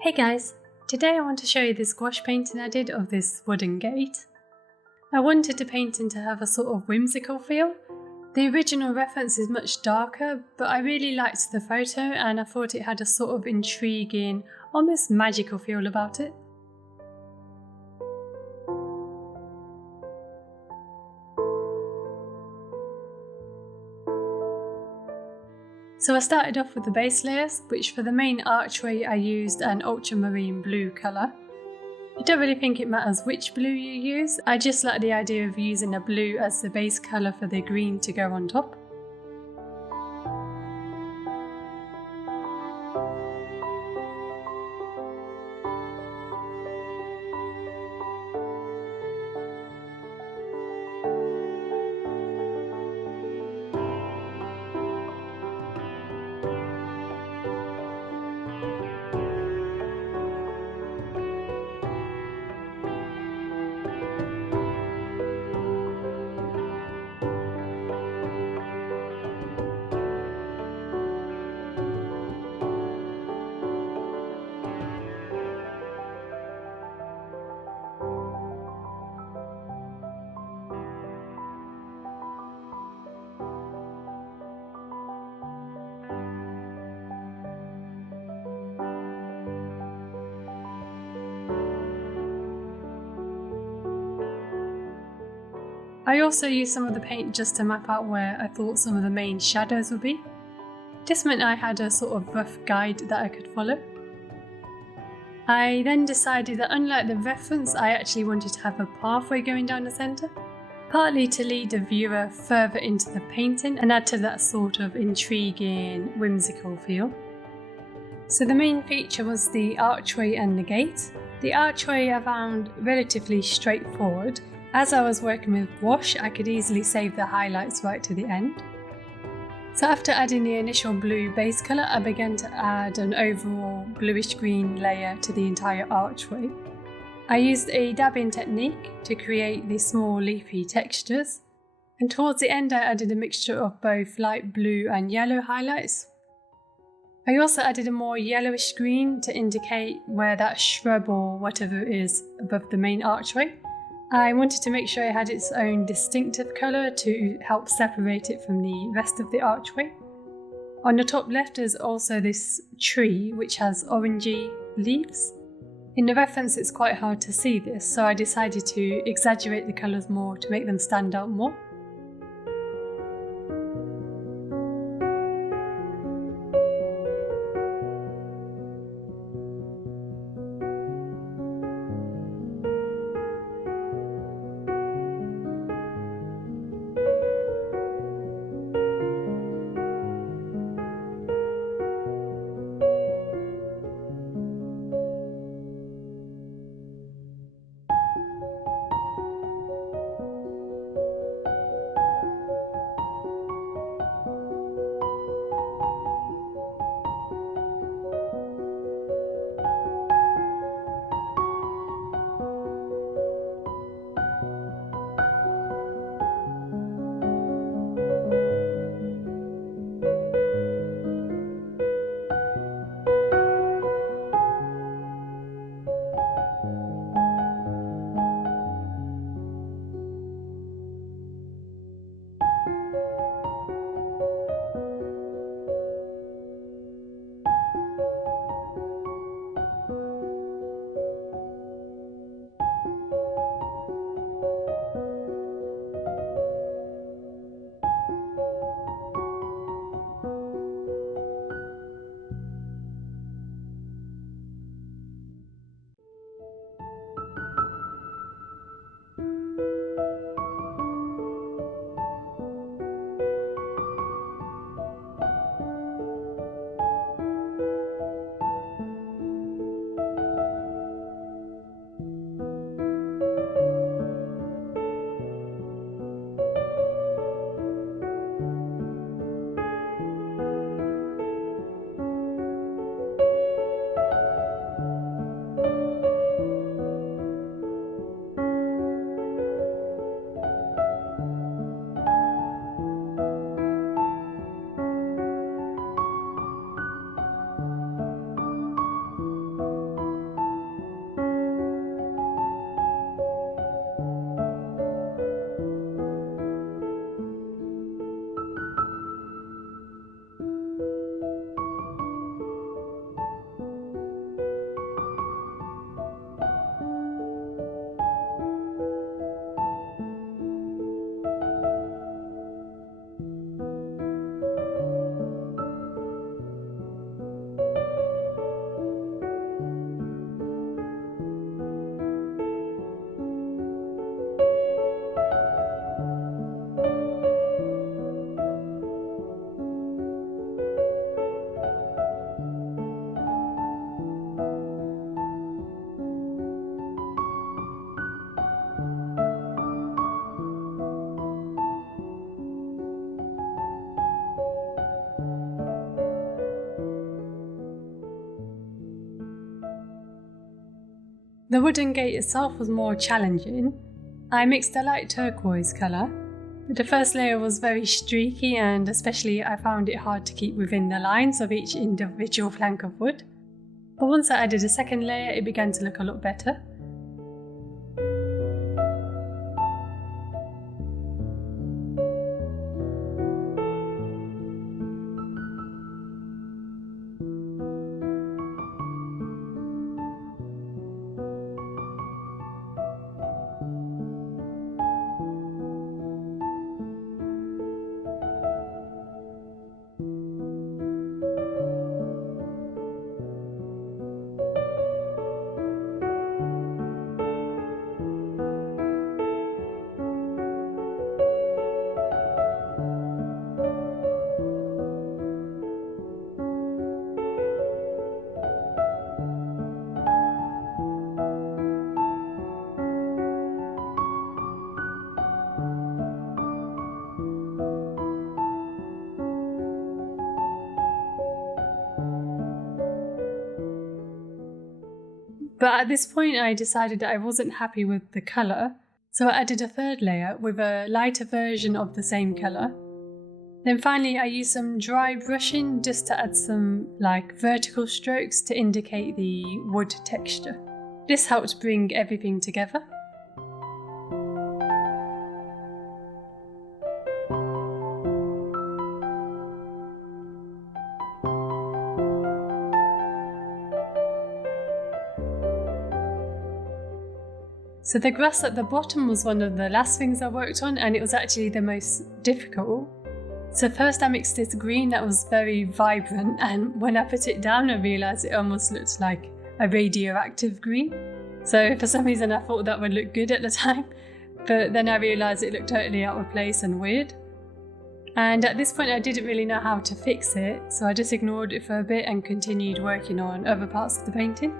Hey guys, today I want to show you this gouache painting I did of this wooden gate. I wanted the painting to have a sort of whimsical feel. The original reference is much darker, but I really liked the photo and I thought it had a sort of intriguing, almost magical feel about it. So I started off with the base layers, which for the main archway I used an ultramarine blue colour. I don't really think it matters which blue you use, I just like the idea of using a blue as the base colour for the green to go on top. I also used some of the paint just to map out where I thought some of the main shadows would be. This meant I had a sort of rough guide that I could follow. I then decided that unlike the reference, I actually wanted to have a pathway going down the centre, partly to lead the viewer further into the painting and add to that sort of intriguing, whimsical feel. So the main feature was the archway and the gate. The archway I found relatively straightforward. As I was working with gouache, I could easily save the highlights right to the end. So after adding the initial blue base colour, I began to add an overall bluish green layer to the entire archway. I used a dabbing technique to create the small leafy textures, and towards the end I added a mixture of both light blue and yellow highlights. I also added a more yellowish green to indicate where that shrub or whatever it is above the main archway. I wanted to make sure it had its own distinctive colour to help separate it from the rest of the archway. On the top left there's also this tree which has orangey leaves. In the reference it's quite hard to see this, so I decided to exaggerate the colours more to make them stand out more. The wooden gate itself was more challenging. I mixed a light turquoise colour. The first layer was very streaky, and especially I found it hard to keep within the lines of each individual plank of wood. But once I added a second layer, it began to look a lot better. But at this point I decided that I wasn't happy with the colour, so I added a third layer with a lighter version of the same colour. Then finally I used some dry brushing just to add some vertical strokes to indicate the wood texture. This helped bring everything together. So the grass at the bottom was one of the last things I worked on, and it was actually the most difficult. So first I mixed this green that was very vibrant, and when I put it down I realised it almost looked like a radioactive green. So for some reason I thought that would look good at the time, but then I realised it looked totally out of place and weird. And at this point I didn't really know how to fix it, so I just ignored it for a bit and continued working on other parts of the painting.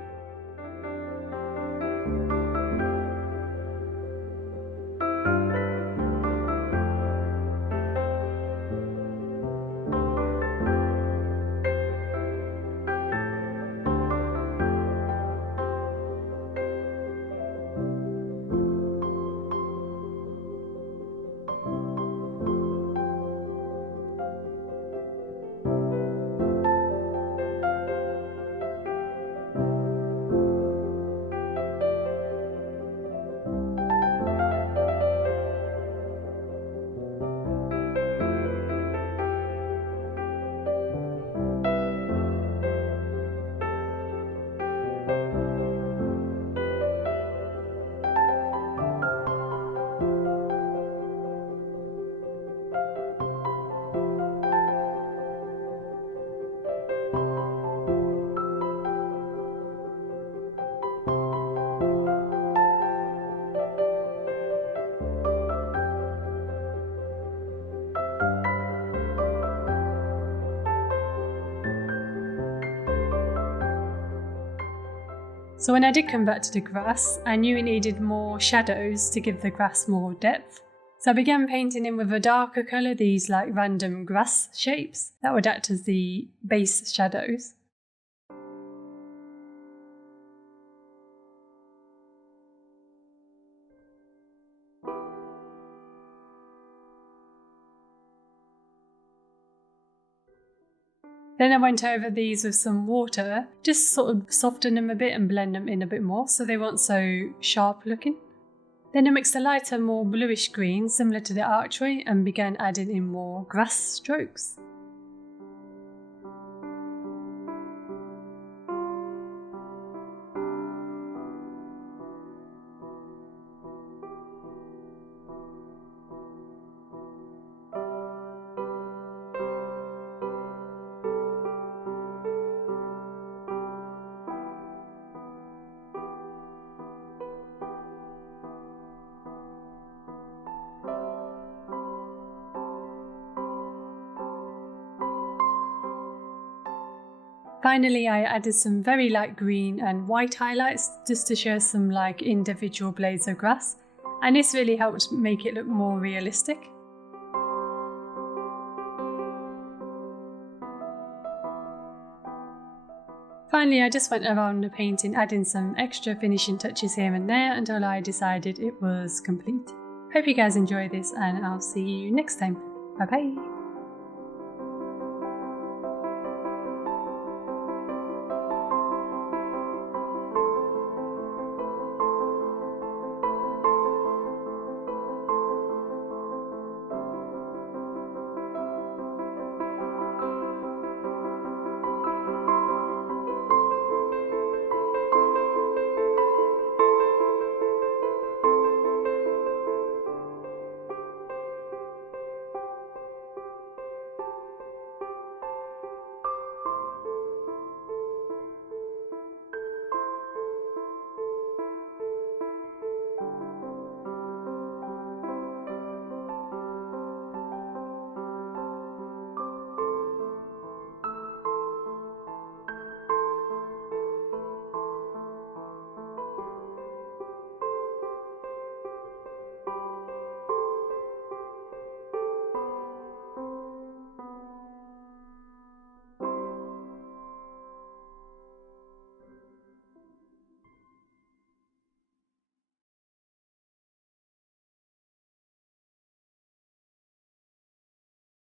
So when I did come back to the grass, I knew it needed more shadows to give the grass more depth. So I began painting in with a darker colour these random grass shapes that would act as the base shadows. Then I went over these with some water, just sort of soften them a bit and blend them in a bit more so they weren't so sharp looking. Then I mixed a lighter, more bluish green similar to the archway and began adding in more grass strokes. Finally, I added some very light green and white highlights just to show some individual blades of grass, and this really helped make it look more realistic. Finally, I just went around the painting, adding some extra finishing touches here and there until I decided it was complete. Hope you guys enjoy this, and I'll see you next time. Bye bye!